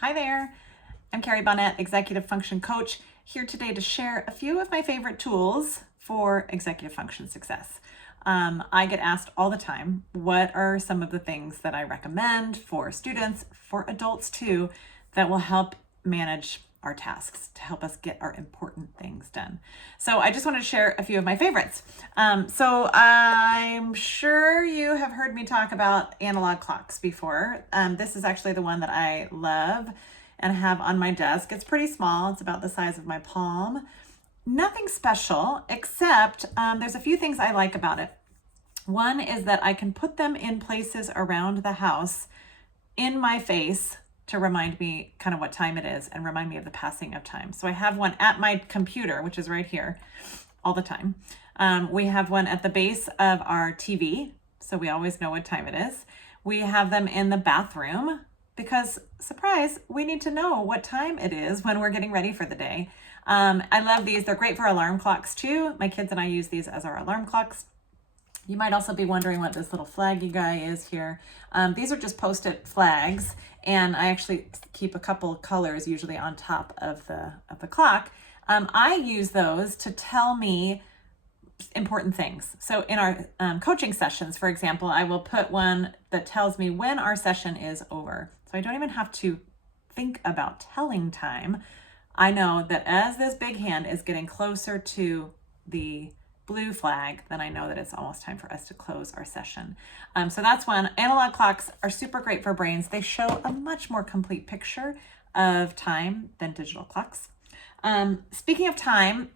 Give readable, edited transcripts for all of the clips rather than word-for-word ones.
Hi there, I'm Carrie Bonnet, Executive Function Coach, here today to share a few of my favorite tools for executive function success. I get asked all the time, what are some of the things that I recommend for students, for adults too, that will help manage our tasks, to help us get our important things done. So I just want to share a few of my favorites. So I'm sure you have heard me talk about analog clocks before. This is actually the one that I love and have on my desk. It's pretty small. It's about the size of my palm. Nothing special, except there's a few things I like about it. One is that I can put them in places around the house in my face to remind me kind of what time it is and remind me of the passing of time. So I have one at my computer, which is right here all the time. We have one at the base of our TV, so we always know what time it is. We have them in the bathroom because, surprise, we need to know what time it is when we're getting ready for the day. I love these. They're great for alarm clocks too. My kids and I use these as our alarm clocks. You might also be wondering what this little flaggy guy is here. These are just Post-it flags, and I actually keep a couple of colors usually on top of the clock. I use those to tell me important things. So in our coaching sessions, for example, I will put one that tells me when our session is over. So I don't even have to think about telling time. I know that as this big hand is getting closer to the blue flag, then I know that it's almost time for us to close our session. So that's one. Analog clocks are super great for brains. They show a much more complete picture of time than digital clocks. Speaking of time,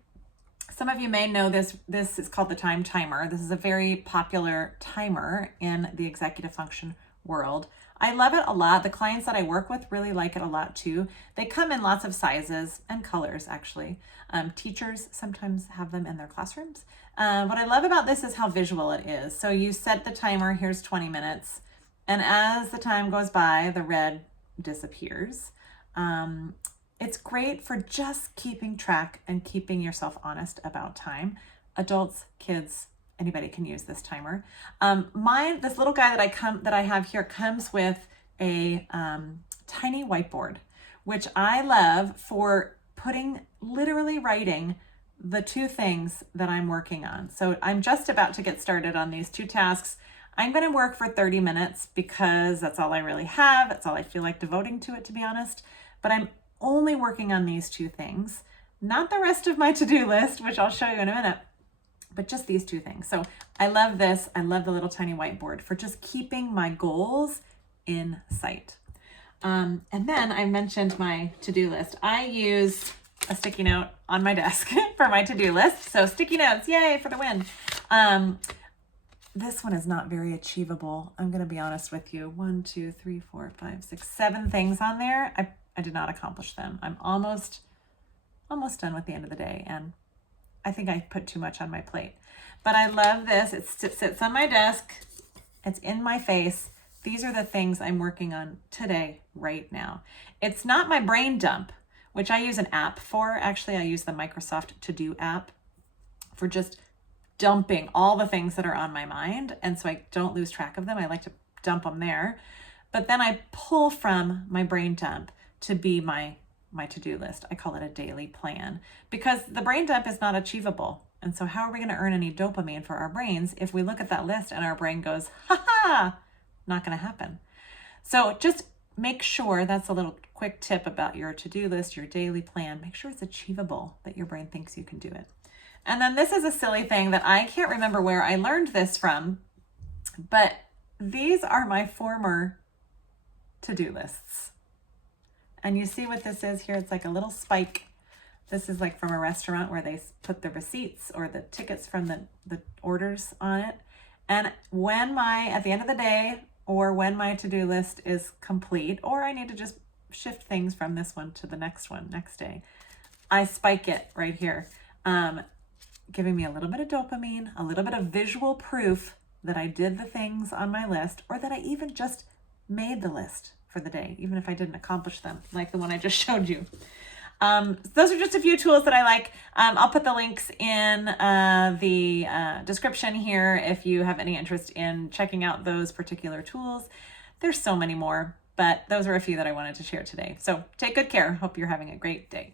some of you may know this is called the time timer. This is a very popular timer in the executive function world. I love it a lot. The clients that I work with really like it a lot too. They come in lots of sizes and colors, actually. Teachers sometimes have them in their classrooms. What I love about this is how visual it is. So you set the timer, here's 20 minutes, and as the time goes by, the red disappears. It's great for just keeping track and keeping yourself honest about time. Adults, kids, anybody can use this timer. This little guy that I have here comes with a tiny whiteboard, which I love for literally writing the two things that I'm working on. So I'm just about to get started on these two tasks. I'm going to work for 30 minutes because that's all I really have. That's all I feel like devoting to it, to be honest. But I'm only working on these two things, not the rest of my to-do list, which I'll show you in a minute, but just these two things. So I love this. I love the little tiny whiteboard for just keeping my goals in sight. And then I mentioned my to-do list. I use a sticky note on my desk for my to-do list. So sticky notes, yay for the win. This one is not very achievable. I'm going to be honest with you. 1, 2, 3, 4, 5, 6, 7 things on there. I did not accomplish them. I'm almost done with the end of the day, and I think I put too much on my plate. But I love this. It sits on my desk. It's in my face. These are the things I'm working on today, right now. It's not my brain dump, which I use an app for. Actually, I use the Microsoft To Do app for just dumping all the things that are on my mind. And so I don't lose track of them. I like to dump them there. But then I pull from my brain dump to be my to-do list. I call it a daily plan because the brain dump is not achievable. And so how are we going to earn any dopamine for our brains if we look at that list and our brain goes, ha ha, not going to happen. So just make sure, that's a little quick tip about your to-do list, your daily plan. Make sure it's achievable, that your brain thinks you can do it. And then this is a silly thing that I can't remember where I learned this from, but these are my former to-do lists. And you see what this is here? It's like a little spike. This is like from a restaurant where they put the receipts or the tickets from the orders on it. And at the end of the day, or when my to-do list is complete, or I need to just shift things from this one to the next day, I spike it right here, giving me a little bit of dopamine, a little bit of visual proof that I did the things on my list, or that I even just made the list for the day, even if I didn't accomplish them, like the one I just showed you. Those are just a few tools that I like. I'll put the links in the description here if you have any interest in checking out those particular tools. There's so many more, but those are a few that I wanted to share today. So take good care. Hope you're having a great day.